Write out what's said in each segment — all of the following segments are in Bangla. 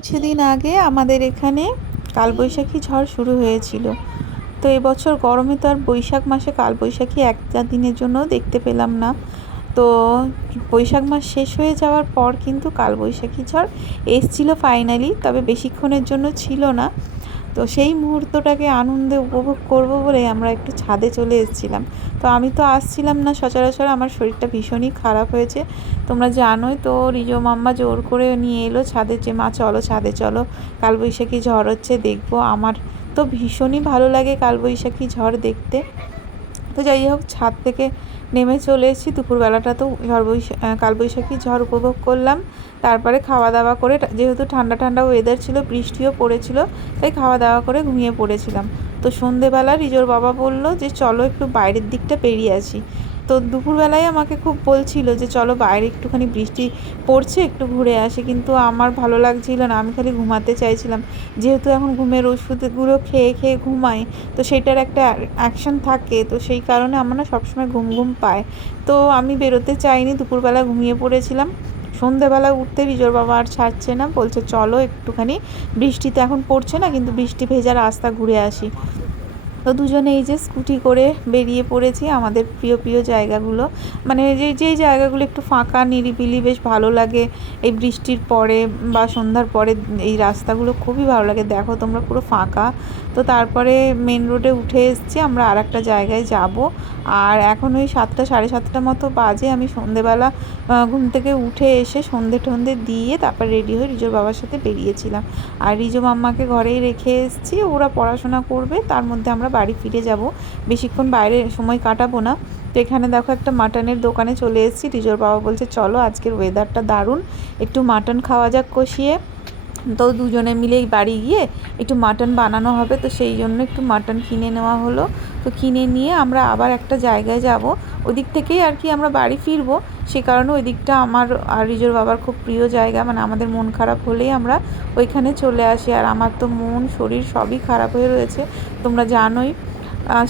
কিছুদিন আগে আমাদের এখানে কালবৈশাখী ঝড় শুরু হয়েছিল। তো এবছর গরমে তো আর বৈশাখ মাসে কালবৈশাখী একটা দিনের জন্য দেখতে পেলাম না। তো বৈশাখ মাস শেষ হয়ে যাওয়ার পর কিন্তু কালবৈশাখী ঝড় এসছিল ফাইনালি তবে বেশিক্ষণের জন্য ছিল না। তো সেই মুহূর্তটাকে আনন্দে উপভোগ করব বলে আমরা একটু ছাদে চলে এসেছিলাম। তো আমি তো আসছিলাম না, সচরাচর আমার শরীরটা ভীষণই খারাপ হয়েছে। তোমরা জানোই তো, রিজো মাম্মা জোর করে নিয়ে এলো ছাদে যে, মা, চলো ছাদে, চলো। কালবৈশাখী ঝড় হচ্ছে, দেখব। আমার তো ভীষণই ভালো লাগে কালবৈশাখী ঝড় দেখতে। তো যাই হোক, ছাদ থেকে নেমে চলে এসেছি। দুপুরবেলাটা তো ঝড় বৈশা কালবৈশাখী ঝড় উপভোগ করলাম। তারপরে খাওয়া দাওয়া করে যেহেতু ঠান্ডা ঠান্ডা ওয়েদার ছিল, বৃষ্টিও পড়েছিল, তাই খাওয়া দাওয়া করে ঘুমিয়ে পড়েছিলাম। তো সন্ধেবেলা রিজোর বাবা বলল যে, চলো একটু বাইরের দিকটা পেরিয়ে আসি। তো দুপুরবেলায় আমাকে খুব বলছিল যে, চলো বাইরে একটুখানি বৃষ্টি পড়ছে, একটু ঘুরে আসি। কিন্তু আমার ভালো লাগছিল না, আমি খালি ঘুমাতে চাইছিলাম। যেহেতু এখন ঘুমের ওষুধগুলো খেয়ে খেয়ে ঘুমাই, তো সেটার একটা অ্যাকশন থাকে, তো সেই কারণে আমার না সবসময় ঘুম ঘুম পায়। তো আমি বেরোতে চাইনি, দুপুরবেলা ঘুমিয়ে পড়েছিলাম। সন্ধেবেলা উঠতে রিজোর বাবা আর ছাড়ছে না, বলছে, চলো একটুখানি, বৃষ্টিতে এখন পড়ছে না, কিন্তু বৃষ্টি ভেজা রাস্তা ঘুরে আসি। তো দুজনে এই যে স্কুটি করে বেরিয়ে পড়েছি আমাদের প্রিয় প্রিয় জায়গাগুলো। মানে যে যেই জায়গাগুলো একটু ফাঁকা, নিরিবিলি, বেশ ভালো লাগে। এই বৃষ্টির পরে বা সন্ধ্যার পরে এই রাস্তাগুলো খুবই ভালো লাগে। দেখো তোমরা পুরো ফাঁকা। তো তারপরে মেন রোডে উঠে এসেছি, আমরা আর একটা জায়গায় যাব। আর এখন ওই সাতটা, সাড়ে সাতটা মতো বাজে। আমি সন্ধেবেলা ঘুম থেকে উঠে এসে সন্ধে টন্ধে দিয়ে তারপর রেডি হয়ে রিজোর বাবার সাথে বেরিয়েছিলাম। আর রিজো মাম্মাকে ঘরেই রেখে এসেছি। ওরা পড়াশোনা করবে, তার মধ্যে আমরা বাড়ি ফিরে যাব। বেশিক্ষণ বাইরে সময় কাটাবো না। তো এখানে দেখো একটা মাটনের দোকানে চলে এসেছি। রিজোর বাবা বলছে, চলো, আজকের ওয়েদারটা দারুণ। একটু মাটন খাওয়া যাক কষিয়ে। তো দুজনে মিলেই বাড়ি গিয়ে একটু মাটন বানানো হবে। তো সেই জন্য একটু মাটন কিনে নেওয়া হলো। তো কিনে নিয়ে আমরা আবার একটা জায়গায় যাব। ওদিক থেকেই আর কি আমরা বাড়ি ফিরবো। সে কারণে ওই দিকটা আমার আর রিজোর বাবার খুব প্রিয় জায়গা। মানে আমাদের মন খারাপ হলেই আমরা ওইখানে চলে আসি। আর আমার তো মন, শরীর সবই খারাপ হয়ে রয়েছে। তোমরা জানোই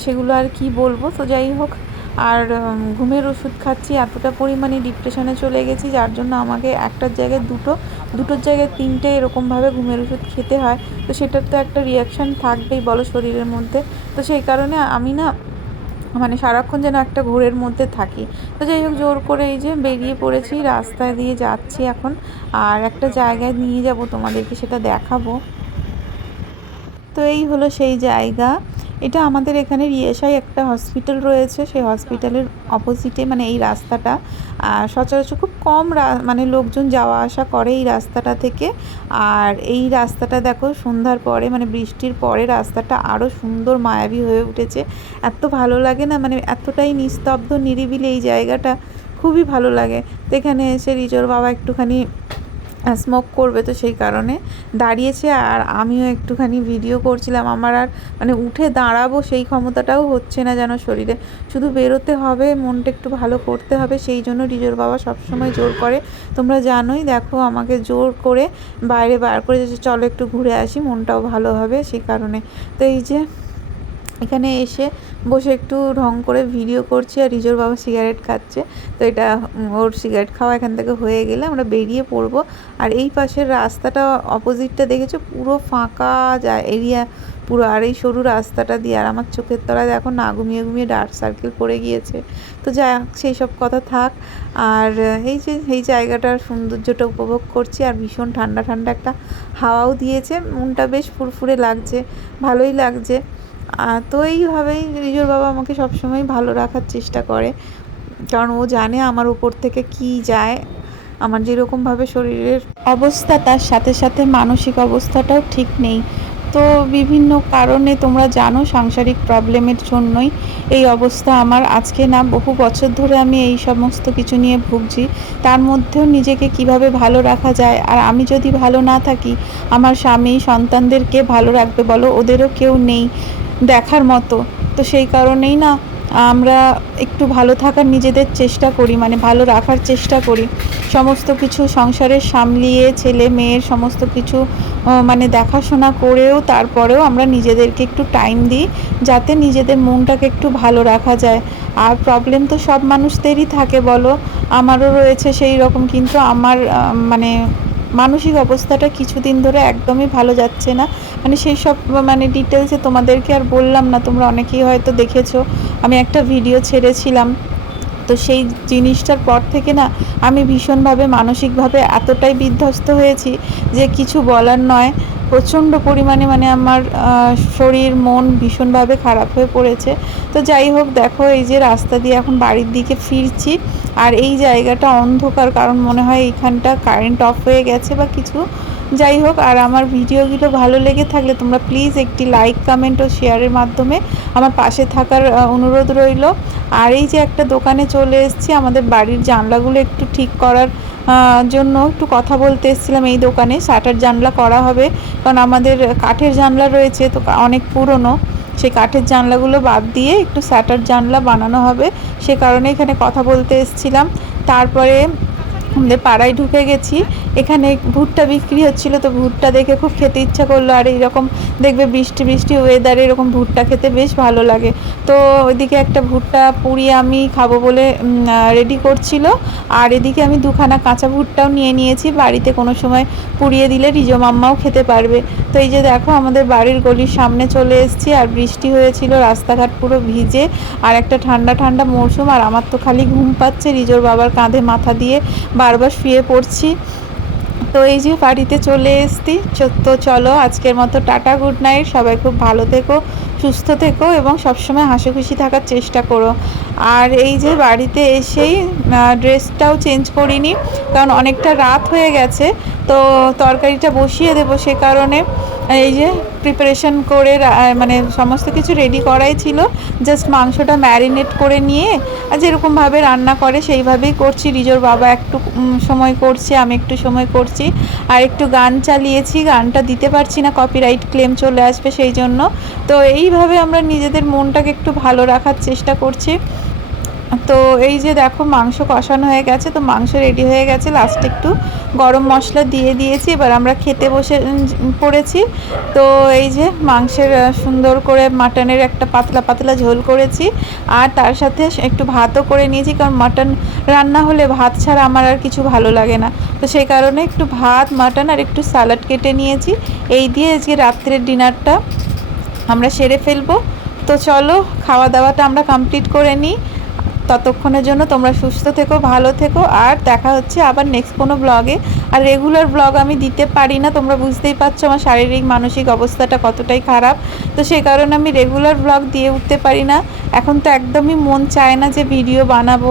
সেগুলো আর কি বলব। তো যাই হোক আর ঘুমের ওষুধ খাচ্ছি, এতটা পরিমাণে ডিপ্রেশনে চলে গেছি, যার জন্য আমাকে একটার জায়গায় দুটো, দুটোর জায়গায় তিনটে এরকমভাবে ঘুমের ওষুধ খেতে হয়। তো সেটার তো একটা রিয়াকশান থাকবেই বলো শরীরের মধ্যে। তো সেই কারণে আমি না মানে সারাক্ষণ যেন একটা ঘোরের মধ্যে থাকি। তো যাই হোক, জোর করে এই যে বেরিয়ে পড়েছি, রাস্তায় দিয়ে যাচ্ছি এখন। আর একটা জায়গায় নিয়ে যাব তোমাদেরকে, সেটা দেখাবো। তো এই হলো সেই জায়গা। এটা আমাদের এখানে রিয়েসাই একটা হসপিটাল রয়েছে। সেই হসপিটালের অপোজিটে মানে এই রাস্তাটা। আর সচরাচর খুব কম মানে লোকজন যাওয়া আসা করে এই রাস্তাটা থেকে। আর এই রাস্তাটা দেখো, সন্ধ্যার পরে মানে বৃষ্টির পরে রাস্তাটা আরও সুন্দর মায়াবী হয়ে উঠেছে। এত ভালো লাগে না? মানে এতটাই নিস্তব্ধ, নিরিবিলি এই জায়গাটা। খুবই ভালো লাগে। তো এখানে এসে রিজোর বাবা একটুখানি স্মোক করবে তো সেই কারণে। দাঁড়িয়েছে আর আমিও একটুখানি ভিডিও করছিলাম। আমার আর মানে উঠে দাঁড়াবো সেই ক্ষমতাটাও হচ্ছে না যেন শরীরে। শুধু বেরোতে হবে, মনটা একটু ভালো করতে হবে, সেই জন্য রিজোর বাবা সবসময় জোর করে। তোমরা জানোই, দেখো আমাকে জোর করে বাইরে বার করে চলো একটু ঘুরে আসি, মনটাও ভালো হবে সেই কারণে। তো এই যে এখানে এসে বসে একটু ঢং করে ভিডিও করছি আর রিজোর বাবা সিগারেট খাচ্ছে। তো এটা ওর সিগারেট খাওয়া এখান থেকে হয়ে গেলে আমরা বেরিয়ে পড়ব। আর এই পাশের রাস্তাটা অপোজিটটা দেখেছ? পুরো ফাঁকা যা, এরিয়া পুরো। আর এই সরু রাস্তাটা দিয়ে, আর আমার চোখের তলায় দেখো না, ঘুমিয়ে ঘুমিয়ে ডার্ক সার্কেল পড়ে গিয়েছে। তো যাই সেই সব কথা থাক। আর এই যে, এই জায়গাটার সৌন্দর্যটা উপভোগ করছি। আর ভীষণ ঠান্ডা ঠান্ডা একটা হাওয়াও দিয়েছে। মনটা বেশ ফুরফুরে লাগছে, ভালোই লাগছে। তো এইভাবেই রিজোর বাবা আমাকে সবসময় ভালো রাখার চেষ্টা করে। কারণ ও জানে আমার উপর থেকে কি যায়। আমার যেরকমভাবে শরীরের অবস্থা, তার সাথে সাথে মানসিক অবস্থাটাও ঠিক নেই। তো বিভিন্ন কারণে তোমরা জানো সাংসারিক প্রবলেমের জন্যই এই অবস্থা আমার। আজকে না, বহু বছর ধরে আমি এই সমস্ত কিছু নিয়ে ভুগছি। তার মধ্যেও নিজেকে কীভাবে ভালো রাখা যায়? আর আমি যদি ভালো না থাকি, আমার স্বামী সন্তানদেরকে ভালো রাখবে বলো? ওদেরও কেউ নেই। দেখার মতো। তো সেই কারণেই না, আমরা একটু ভালো থাকার নিজেদের চেষ্টা করি মানে ভালো রাখার চেষ্টা করি। সমস্ত কিছু সংসারের সামলিয়ে ছেলে, মেয়ের সমস্ত কিছু মানে দেখাশোনা করেও তারপরেও আমরা নিজেদেরকে একটু টাইম দিই, যাতে নিজেদের মনটাকে একটু ভালো রাখা যায়। আর প্রবলেম তো সব মানুষদেরই থাকে বলো। আমারও রয়েছে সেই রকম, কিন্তু আমার মানে মানসিক অবস্থাটা কিছুদিন ধরে একদমই ভালো যাচ্ছে না। মানে সেই সব মানে ডিটেলসে তোমাদেরকে আর বললাম না, তোমরা অনেকেই হয়তো দেখেছ। আমি একটা ভিডিও ছেড়েছিলাম। তো সেই জিনিসটার পর থেকে না, আমি ভীষণভাবে মানসিকভাবে এতটাই বিধ্বস্ত হয়েছি যে কিছু বলার নয়। প্রচণ্ড পরিমাণে মানে আমার শরীর, মন ভীষণভাবে খারাপ হয়ে পড়েছে। তো যাই হোক, দেখো এই যে রাস্তা দিয়ে এখন বাড়ির দিকে ফিরছি আর এই জায়গাটা অন্ধকার, কারণ মনে হয় এইখানটা কারেন্ট অফ হয়ে গেছে বা কিছু। যাই হোক, আর আমার ভিডিওগুলো ভালো লেগে থাকলে তোমরা প্লিজ একটি লাইক কমেন্ট ও শেয়ারের মাধ্যমে আমার পাশে থাকার অনুরোধ রইল। আর এই যে একটা দোকানে চলে এসেছি, আমাদের বাড়ির জানলাগুলো একটু ঠিক করার জন্য একটু কথা বলতে এসেছিলাম এই দোকানে। শাটার জানলা করা হবে। কারণ আমাদের কাঠের জানলা রয়েছে, তো অনেক পুরনো। সেই কাঠের জানলাগুলো বাদ দিয়ে একটু শাটার জানলা বানানো হবে। সে কারণে এখানে কথা বলতে এসেছিলাম। তারপরে আমাদের পাড়ায় ঢুকে গেছি। এখানে ভুট্টা বিক্রি হচ্ছিল, তো ভুট্টা দেখে খুব খেতে ইচ্ছা করল। আর এইরকম দেখবে বৃষ্টি বৃষ্টি ওয়েদারে এরকম ভুট্টা খেতে বেশ ভালো লাগে। তো ওইদিকে একটা ভুট্টা পুড়িয়ে আমি খাব বলে রেডি করছিল। আর এদিকে আমি দুখানা কাঁচা ভুট্টাও নিয়ে নিয়েছি। বাড়িতে কোনো সময় পুড়িয়ে দিলে রিজো মাম্মাও খেতে পারবে। তো এই যে দেখো, আমাদের বাড়ির গলির সামনে চলে এসেছি। আর বৃষ্টি হয়েছিল, রাস্তাঘাট পুরো ভিজে। আর একটা ঠান্ডা ঠান্ডা মরশুম। আর আমার তো খালি ঘুম পাচ্ছে। রিজোর বাবার কাঁধে মাথা দিয়ে বারবার শুয়ে পড়ছি। তো এই যে বাড়িতে চলে এসছি। তো চলো আজকের মতো টাটা, গুড নাইট। সবাই খুব ভালো থেকো, সুস্থ থেকো এবং সবসময় হাসি খুশি থাকার চেষ্টা করো। আর এই যে বাড়িতে এসেই ড্রেসটাও চেঞ্জ করিনি, কারণ অনেকটা রাত হয়ে গেছে, তো তরকারিটা বসিয়ে দেবো সে কারণে। এই যে প্রিপারেশন করে মানে সমস্ত কিছু রেডি করাই ছিল জাস্ট মাংসটা ম্যারিনেট করে নিয়ে, আর যেরকমভাবে রান্না করে সেইভাবেই করছি। রিজোর বাবা একটু সময় করছে, আমি একটু সময় করছি। আর একটু গান চালিয়েছি, গানটা দিতে পারছি না কপিরাইট ক্লেম চলে আসবে সেই জন্য। তো এইভাবে আমরা নিজেদের মনটাকে একটু ভালো রাখার চেষ্টা করছি। তো এই যে দেখো মাংস কষানো হয়ে গেছে, তো মাংস রেডি হয়ে গেছে। লাস্টে একটু গরম মশলা দিয়ে দিয়েছি, এবার আমরা খেতে বসে পড়েছি। তো এই যে মাংসের সুন্দর করে মাটনের একটা পাতলা পাতলা ঝোল করেছি, আর তার সাথে একটু ভাতও করে নিয়েছি, কারণ মাটন রান্না হলে ভাত ছাড়া আমার আর কিছু ভালো লাগে না। তো সেই কারণে একটু ভাত, মাটন আর একটু স্যালাড কেটে নিয়েছি। এই দিয়ে আজকে রাত্রের ডিনারটা আমরা সেরে ফেলব। তো চলো খাওয়া দাওয়াটা আমরা কমপ্লিট করে নিই। ততক্ষণের জন্য তোমরা সুস্থ থেকো, ভালো থেকো। আর দেখা হচ্ছে আবার নেক্সট কোনো ব্লগে আর রেগুলার ব্লগ আমি দিতে পারি না, তোমরা বুঝতেই পারছ আমার শারীরিক, মানসিক অবস্থাটা কতটাই খারাপ। তো সেই কারণে আমি রেগুলার ব্লগ দিয়ে উঠতে পারি না। এখন তো একদমই মন চায় না যে ভিডিও বানাবো।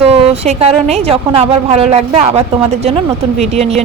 তো সেই কারণেই যখন আবার ভালো লাগবে, আবার তোমাদের জন্য নতুন ভিডিও নিয়ে